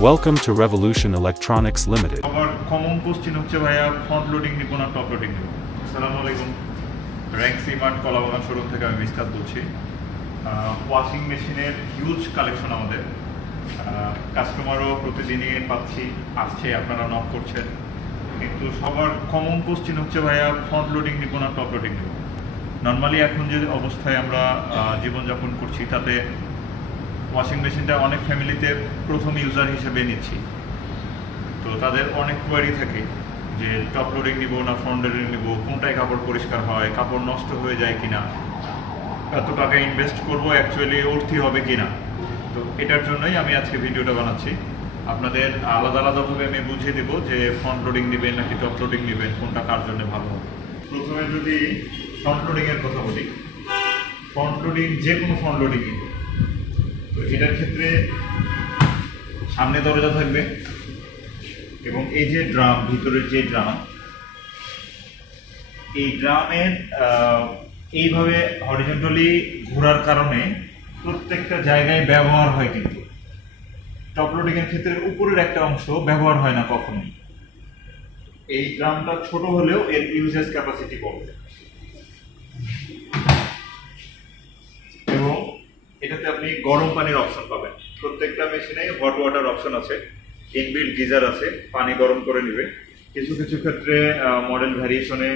Welcome to Revolution Electronics Limited. আমার common question হচ্ছে ভাইয়া ফ্রন্ট লোডিং নিব না টপ লোডিং নিব। আসসালামু আলাইকুম, র্যাঙ্ক সিমার্ট কলাবাগান শোরুম থেকে আমি মিস্তাদ বলছি। ওয়াশিং মেশিনের হিউজ কালেকশন আমাদের, কাস্টমারও প্রতিদিনই পাচ্ছি, আসছে, আপনারা নক করছেন, কিন্তু সবার কমন কোশ্চেন হচ্ছে ভাইয়া ফ্রন্ট লোডিং নিব না টপ লোডিং নিব। নর্মালি এখন যে অবস্থায় আমরা জীবনযাপন করছি তাতে ওয়াশিং মেশিনটা অনেক ফ্যামিলিতে প্রথম ইউজার হিসেবে নিচ্ছি, তো তাদের অনেক কোয়ারি থাকে যে টপ লোডিং নিব না ফ্রন্ট লোডিং নিব, কোনটায় কাপড় পরিষ্কার হয়, কাপড় নষ্ট হয়ে যায় কিনা, এত টাকা ইনভেস্ট করবো অ্যাকচুয়ালি অর্থী হবে কিনা। তো এটার জন্যই আমি আজকে ভিডিওটা বানাচ্ছি। আপনাদের আলাদা আলাদাভাবে আমি বুঝিয়ে দেবো যে ফ্রন্ট লোডিং নেবেন নাকি টপ লোডিং নেবেন, কোনটা কার জন্য ভালো হবে। প্রথমে যদি ফ্রন্ট লোডিংয়ের কথা বলি, ফ্রন্ট লোডিং যে কোনো ফ্রন্ট লোডিং নিব, তো এটার ক্ষেত্রে সামনে দরজা থাকবে এবং এই যে ড্রাম, ভিতরের যে ড্রাম, এই ড্রামের এইভাবে হরিজন্টালি ঘোরার কারণে প্রত্যেকটা জায়গায় ব্যবহার হয়, কিন্তু টপ লোডিং এর ক্ষেত্রে উপরের একটা অংশ ব্যবহার হয় না কখনোই। এই ড্রামটা ছোট হলেও এর ইউজেস ক্যাপাসিটি কমবে এবং এটাতে আপনি গরম পানির অপশন পাবেন। প্রত্যেকটা মেশিনে হট ওয়াটার অপশন আছে, ইনবিল্ট গিজার আছে, পানি গরম করে নেবে। কিছু কিছু ক্ষেত্রে মডেল ভ্যারিয়েশনে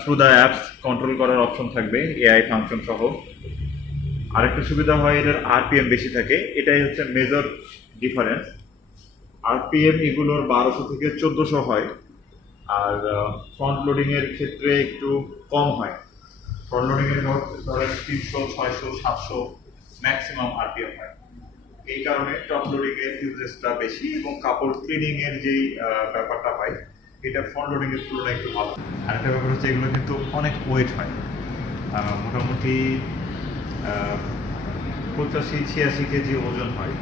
থ্রু দ্য অ্যাপস কন্ট্রোল করার অপশন থাকবে, এআই ফাংশন সহ। আরেকটা সুবিধা হয় এটার আরপিএম বেশি থাকে, এটাই হচ্ছে মেজর ডিফারেন্স। আরপিএম এগুলোর 1200 থেকে 1400 হয়, আর ফ্রন্ট লোডিংয়ের ক্ষেত্রে একটু কম হয়। ফ্রন্ট লোডিংয়ের ধরেন 300, 600, 700 ম্যাক্সিমাম আরপিএম হয়। এই কারণে টপ লোডিংয়ের ইউজেসটা বেশি এবং কাপড় ক্লিনিংয়ের যেই ব্যাপারটা হয় এটা ফ্রন্ট লোডিংয়ের তুলনায় একটু ভালো। আরেকটা ব্যাপার হচ্ছে এগুলো কিন্তু অনেক ওয়েট হয়, মোটামুটি 85-86 কেজি ওজন হয়।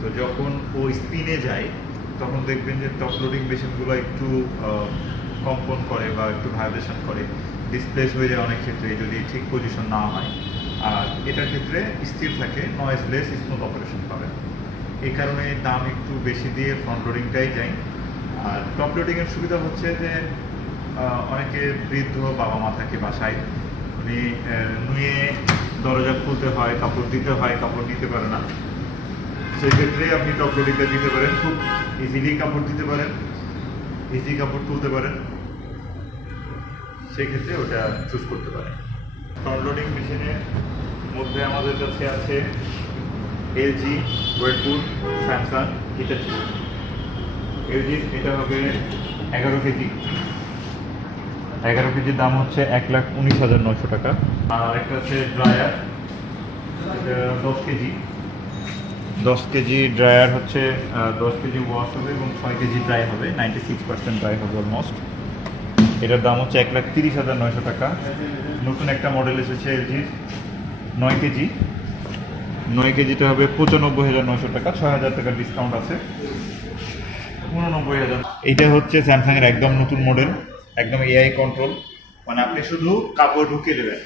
তো যখন ও স্পিনে যায় তখন দেখবেন যে টপ লোডিং মেশিনগুলো একটু কম্পন করে বা একটু ভাইব্রেশন করে, ডিসপ্লেস হয়ে যায় অনেক ক্ষেত্রে যদি ঠিক পজিশন না হয়। আর এটার ক্ষেত্রে স্থির থাকে, নয়েজলেস স্মুথ অপারেশন পাবেন। এই কারণে দাম একটু বেশি দিয়ে ফ্রন্ট লোডিংটাই যায়। আর টপ লোডিংয়ের সুবিধা হচ্ছে যে অনেকে বৃদ্ধ বাবা মা থাকে বাসায়, উনি নুয়ে দরজা খুলতে হয়, কাপড় দিতে হয়, কাপড় নিতে পারে না, সেক্ষেত্রে আপনি টপ লোডিংটা দিতে পারেন, খুব ইজিলি কাপড় দিতে পারেন, ইজি কাপড় তুলতে পারেন, সেক্ষেত্রে ওটা চুজ করতে পারেন। ফ্রন্ট লোডিং মেশিনের মধ্যে আমাদের কাছে আছে এলজি, ওয়েটপুল, স্যামসাং, হিটাচি। এলজি এটা হবে 11 কেজি, 11 কেজির দাম হচ্ছে 1,19,900 টাকা। আর একটা হচ্ছে ড্রায়ার, এটা 10 কেজি, 10 কেজি ড্রায়ার হচ্ছে 10 কেজি ওয়াশ হবে এবং 6 কেজি ড্রাই হবে, 96% ড্রাই হবে অলমোস্ট। এটার দাম হচ্ছে 1,30,900 টাকা। নতুন একটা মডেল এসেছে এলজির 9 কেজি, 9 কেজিটা হবে 95,900 টাকা, 6,000 টাকার ডিসকাউন্ট আছে, 89,000। এইটা হচ্ছে স্যামসাংয়ের একদম নতুন মডেল, একদম এআই কন্ট্রোল, মানে আপনি শুধু কাপড় ঢুকিয়ে দেবেন,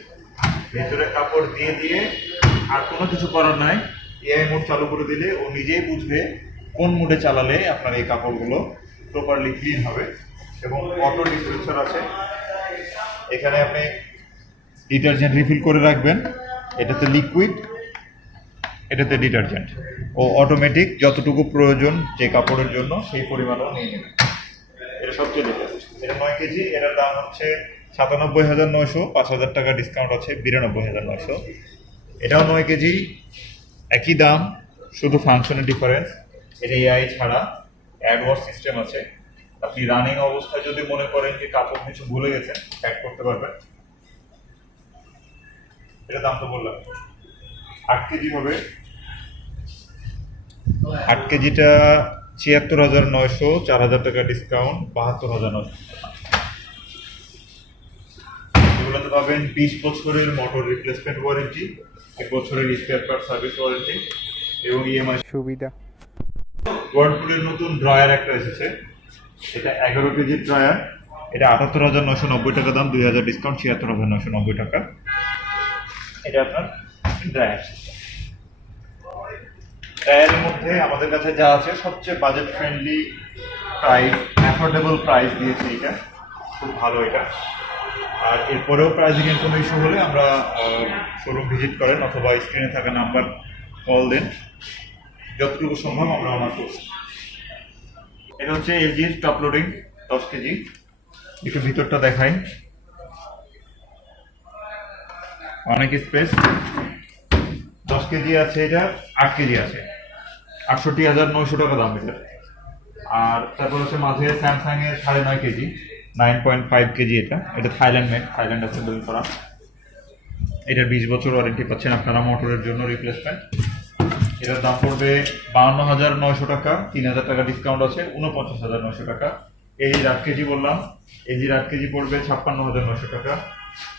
ভেতরে কাপড় দিয়ে দিয়ে আর কোনো কিছু করার নাই। এআই মোড চালু করে দিলে ও নিজেই বুঝবে কোন মোডে চালালে আপনার এই কাপড়গুলো প্রপারলি ক্লিন হবে। এবং অটো ডিসপেন্সার আছে, এখানে আপনি ডিটারজেন্ট রিফিল করে রাখবেন, এটাতে লিকুইড, এটাতে ডিটারজেন্ট, ও অটোমেটিক যতটুকু প্রয়োজন যে কাপড়ের জন্য সেই পরিমাণও নিয়ে নেবে। এটা সবচেয়ে লেটেস্ট। এটা 9 কেজি, এটার দাম হচ্ছে 97,900, 5,000 টাকা ডিসকাউন্ট আছে, 92,900। এটাও 9 কেজি, একই দাম, শুধু ফাংশনের ডিফারেন্স। এটা এআই ছাড়া অ্যাডওয়ার্স সিস্টেম আছে, আপনি রানিং অবস্থায় যদি মনে করেন যে কাপড় কিছু ভুলে গেছেন অ্যাড করতে পারবেন। এটা দাম তো বললাম। 8 কেজি হবে, 8 কেজিটা 76,900, 4,000 টাকা ডিসকাউন্ট, 72,900। এগুলোতে পাবেন 20 বছরের মোটর রিপ্লেসমেন্ট ওয়ারেন্টি, 1 বছরের স্পেয়ার পার্ট সার্ভিস ওয়ারেন্টি এবং ইএমআই সুবিধা। ওয়ার্লপুলের নতুন ড্রয়ার একটা এসেছে, এটা 11 কেজির ড্রয়ার, এটা 78,990 টাকা দাম, 2,000 ডিসকাউন্ট, 76,990 টাকা। এটা আপনার ড্রয়ার। এর মধ্যে আমাদের কাছে যা আছে সবচেয়ে budget friendly price, affordable price দিয়েছে এটা, খুব ভালো এটা। আর এরপরেও প্রাইসিং এর কোনো ইস্যু হলে আমরা শোরুম ভিজিট করেন অথবা স্ক্রিনে থাকা নাম্বার কল দেন, যতটুকু সম্ভব আমরা অনার করব। এটা হচ্ছে এলজির টপ লোডিং 10 কেজি। একটু ভিতরটা দেখাই, অনেক স্পেস। 10 কেজি আছে, এটা 8 কেজি আছে, 68,900 টাকা দাম এটা। আর তারপর হচ্ছে মাঝে স্যামসাং এর 9.5 কেজি, 9.5 কেজি। এটা থাইল্যান্ড মেড, থাইল্যান্ড অ্যাসেম্বল করা। এটার 20 বছর ওয়ারেন্টি পাচ্ছেন আপনারা মোটরের জন্য রিপ্লেসমেন্ট। এটার দাম পড়বে 52,900 টাকা, 3,000 টাকা ডিসকাউন্ট আছে, 49,900 টাকা। এই 8 কেজি বললাম, এই 8 কেজি পড়বে 56,900 টাকা।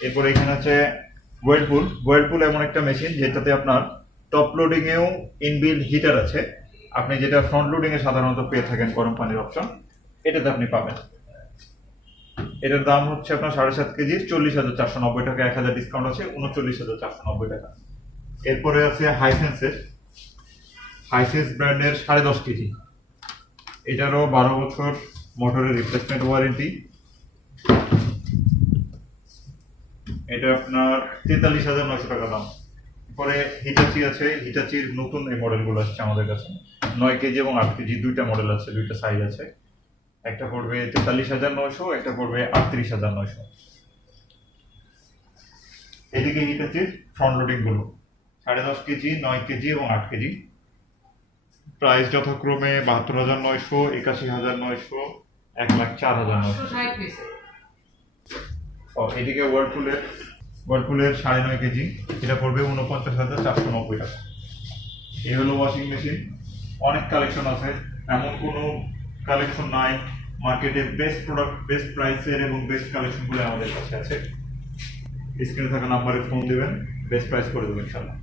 এরপরে এখানে আছে ওয়ার্লপুল এমন একটা মেশিন যেটাতে আপনার টপ লোডিং এও ইনবিল্ড হিটার আছে। আপনি যেটা ফ্রন্ট লোডিং এ সাধারণত পেয়ে থাকেন গরম পানির অপশন, এটাতে আপনি পাবেন। এটার দাম হচ্ছে আপনার 7.5 কেজি, 40,490 টাকা, 1,000 ডিসকাউন্ট আছে, 39,490 টাকা। এরপরে আছে হাইসেন্স ব্র্যান্ডের 10.5 কেজি। এটারও 12 বছর মোটরের রিপ্লেসমেন্ট ওয়ারেন্টি। এটা আপনার 43,900 টাকা দাম। পরে হিটাচি আছে, হিটাচির নতুন এই মডেলগুলো আসছে আমাদের কাছে, 9 কেজি এবং 8 কেজি দুইটা মডেল আছে, দুইটা সাইজ আছে। একটা পড়বে 43,900, একটা পড়বে 38,900। এদিকে হিটাচির ফ্রন্ট লোডিং গুলো 10.5 কেজি, 9 কেজি এবং 8 কেজি। প্রাইস যথাক্রমে 72,900, 81,900, 1,04,900। এদিকে ওয়ার্লপুলের 9.5 কেজি, এটা পড়বে 49,490 টাকা। এই হলো ওয়াশিং মেশিন। অনেক কালেকশন আছে, এমন কোনো কালেকশন নাই। মার্কেটে বেস্ট প্রোডাক্ট, বেস্ট প্রাইসের এবং বেস্ট কালেকশনগুলো আমাদের কাছে আছে। স্ক্রিনে থাকা নাম্বারে ফোন দিবেন, বেস্ট প্রাইস করে দেবেন ইনশাআল্লাহ।